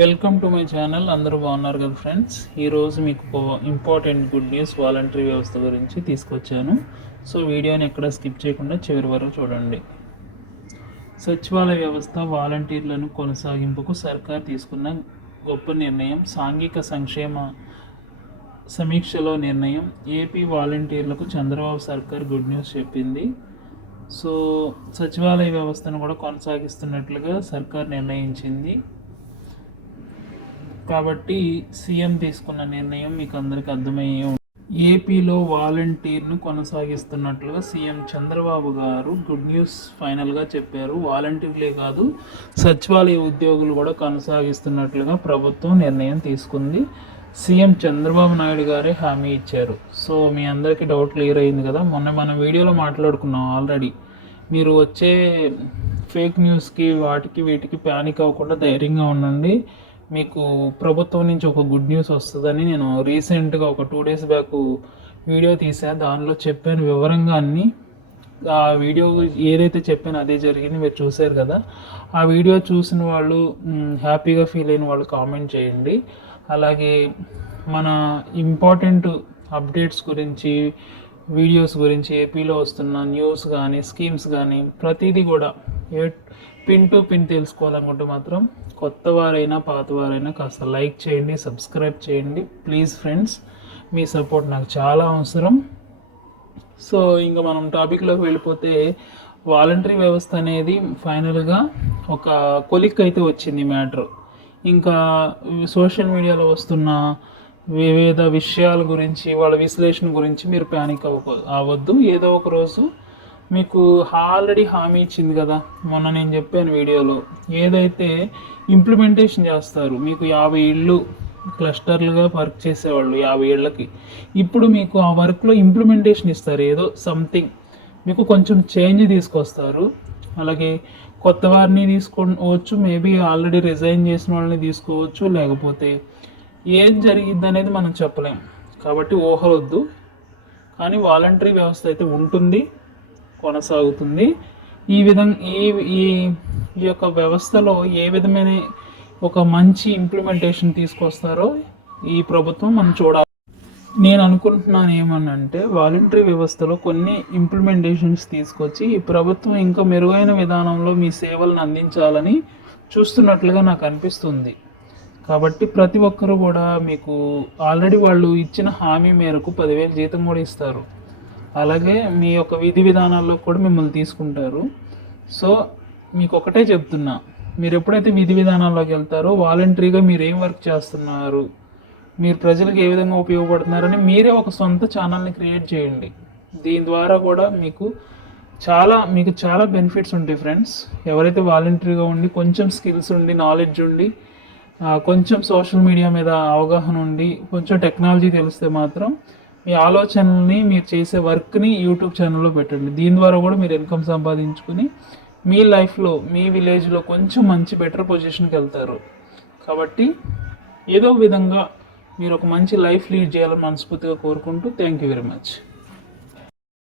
Welcome to my channel. అందరూ బాగున్నారు కదా ఫ్రెండ్స్. ఈరోజు మీకు ఇంపార్టెంట్ గుడ్ న్యూస్ వాలంటరీ వ్యవస్థ గురించి తీసుకొచ్చాను. సో వీడియోని ఎక్కడ స్కిప్ చేయకుండా చివరి వరకు చూడండి. సచివాలయ వ్యవస్థ వాలంటీర్లను కొనసాగింపుకు సర్కార్ తీసుకున్న గొప్ప నిర్ణయం. సాంఘిక సంక్షేమ సమీక్షలో నిర్ణయం. ఏపీ వాలంటీర్లకు చంద్రబాబు సర్కార్ గుడ్ న్యూస్ చెప్పింది. సో సచివాలయ వ్యవస్థను కూడా కొనసాగిస్తున్నట్లుగా సర్కార్ నిర్ణయించింది. కాబట్టి సీఎం తీసుకున్న నిర్ణయం మీకు అందరికీ అర్థమయ్యే. ఏపీలో వాలంటీర్ను కొనసాగిస్తున్నట్లుగా సీఎం చంద్రబాబు గారు గుడ్ న్యూస్ ఫైనల్గా చెప్పారు. వాలంటీర్లే కాదు, సచివాలయ ఉద్యోగులు కూడా కొనసాగిస్తున్నట్లుగా ప్రభుత్వం నిర్ణయం తీసుకుంది. సీఎం చంద్రబాబు నాయుడు గారే హామీ ఇచ్చారు. సో మీ అందరికీ డౌట్ క్లియర్ అయింది కదా. మొన్న మన వీడియోలో మాట్లాడుకున్నాం ఆల్రెడీ. మీరు వచ్చే ఫేక్ న్యూస్కి వాటికి వీటికి ప్యానిక్ అవ్వకుండా ధైర్యంగా ఉండండి. మీకు ప్రభుత్వం నుంచి ఒక గుడ్ న్యూస్ వస్తుందని నేను రీసెంట్గా ఒక 2 days బ్యాక్ వీడియో తీసాను. దానిలో చెప్పాను వివరంగా అన్నీ. ఆ వీడియో ఏదైతే చెప్పానో అదే జరిగింది, మీరు చూశారు కదా. ఆ వీడియో చూసిన వాళ్ళు, హ్యాపీగా ఫీల్ అయిన వాళ్ళు కామెంట్ చేయండి. అలాగే మన ఇంపార్టెంట్ అప్డేట్స్ గురించి, వీడియోస్ గురించి, ఏపీలో వస్తున్న న్యూస్ కానీ, స్కీమ్స్ కానీ ప్రతిదీ కూడా పిన్ టు పిన్ తెలుసుకోవాలనుకుంటే మాత్రం కొత్త వారైనా పాతవారైనా కాస్త లైక్ చేయండి, సబ్స్క్రైబ్ చేయండి ప్లీజ్ ఫ్రెండ్స్. మీ సపోర్ట్ నాకు చాలా అవసరం. సో ఇంకా మనం టాపిక్లోకి వెళ్ళిపోతే, వాలంటరీ వ్యవస్థ అనేది ఫైనల్గా ఒక కొలిక్ అయితే వచ్చింది మ్యాటర్. ఇంకా సోషల్ మీడియాలో వస్తున్న వివిధ విషయాల గురించి, వాళ్ళ విశ్లేషణ గురించి మీరు ప్యానిక్ అవ్వద్దు. ఏదో ఒక రోజు మీకు ఆల్రెడీ హామీ ఇచ్చింది కదా. మొన్న నేను చెప్పాను వీడియోలో, ఏదైతే ఇంప్లిమెంటేషన్ చేస్తారు. మీకు 50 ఇళ్ళు క్లస్టర్లుగా వర్క్ చేసేవాళ్ళు 50 ఏళ్ళకి, ఇప్పుడు మీకు ఆ వర్క్లో ఇంప్లిమెంటేషన్ ఇస్తారు. ఏదో సంథింగ్ మీకు కొంచెం చేంజ్ తీసుకొస్తారు. అలాగే కొత్త వారిని తీసుకోవచ్చు, మేబీ ఆల్రెడీ రిజైన్ చేసిన వాళ్ళని తీసుకోవచ్చు, లేకపోతే ఏం జరిగిద్ది అనేది మనం చెప్పలేం. కాబట్టి ఊహలొద్దు. కానీ వాలంటరీ వ్యవస్థ అయితే ఉంటుంది, కొనసాగుతుంది. ఈ విధంగా ఈ యొక్క వ్యవస్థలో ఏ విధమైన ఒక మంచి ఇంప్లిమెంటేషన్ తీసుకొస్తారో ఈ ప్రభుత్వం మనం చూడాలి. నేను అనుకుంటున్నాను ఏమనంటే, వాలంటరీ వ్యవస్థలో కొన్ని ఇంప్లిమెంటేషన్స్ తీసుకొచ్చి ఈ ప్రభుత్వం ఇంకా మెరుగైన విధానంలో మీ సేవలను అందించాలని చూస్తున్నట్లుగా నాకు అనిపిస్తుంది. కాబట్టి ప్రతి ఒక్కరు కూడా మీకు ఆల్రెడీ వాళ్ళు ఇచ్చిన హామీ మేరకు 10,000 జీతం కూడా ఇస్తారు. అలాగే మీ యొక్క విధి విధానాల్లో కూడా మిమ్మల్ని తీసుకుంటారు. సో మీకు ఒకటే చెప్తున్నా, మీరు ఎప్పుడైతే విధి విధానాల్లోకి వెళ్తారో వాలంటరీగా మీరు ఏం వర్క్ చేస్తున్నారు, మీరు ప్రజలకు ఏ విధంగా ఉపయోగపడుతున్నారని మీరే ఒక సొంత ఛానల్ని క్రియేట్ చేయండి. దీని ద్వారా కూడా మీకు చాలా బెనిఫిట్స్ ఉంటాయి ఫ్రెండ్స్. ఎవరైతే వాలంటరీగా ఉండి కొంచెం స్కిల్స్ ఉండి, నాలెడ్జ్ ఉండి, కొంచెం సోషల్ మీడియా మీద అవగాహన ఉండి, కొంచెం టెక్నాలజీ తెలిస్తే మాత్రం మీ ఆలోచనల్ని, మీరు చేసే వర్క్ని యూట్యూబ్ ఛానల్లో పెట్టండి. దీని ద్వారా కూడా మీరు ఇన్కమ్ సంపాదించుకుని మీ లైఫ్లో, మీ విలేజ్లో కొంచెం మంచి బెటర్ పొజిషన్కి వెళ్తారు. కాబట్టి ఏదో విధంగా మీరు ఒక మంచి లైఫ్ లీడ్ చేయాలని మనస్ఫూర్తిగా కోరుకుంటూ థ్యాంక్ యూ వెరీ మచ్.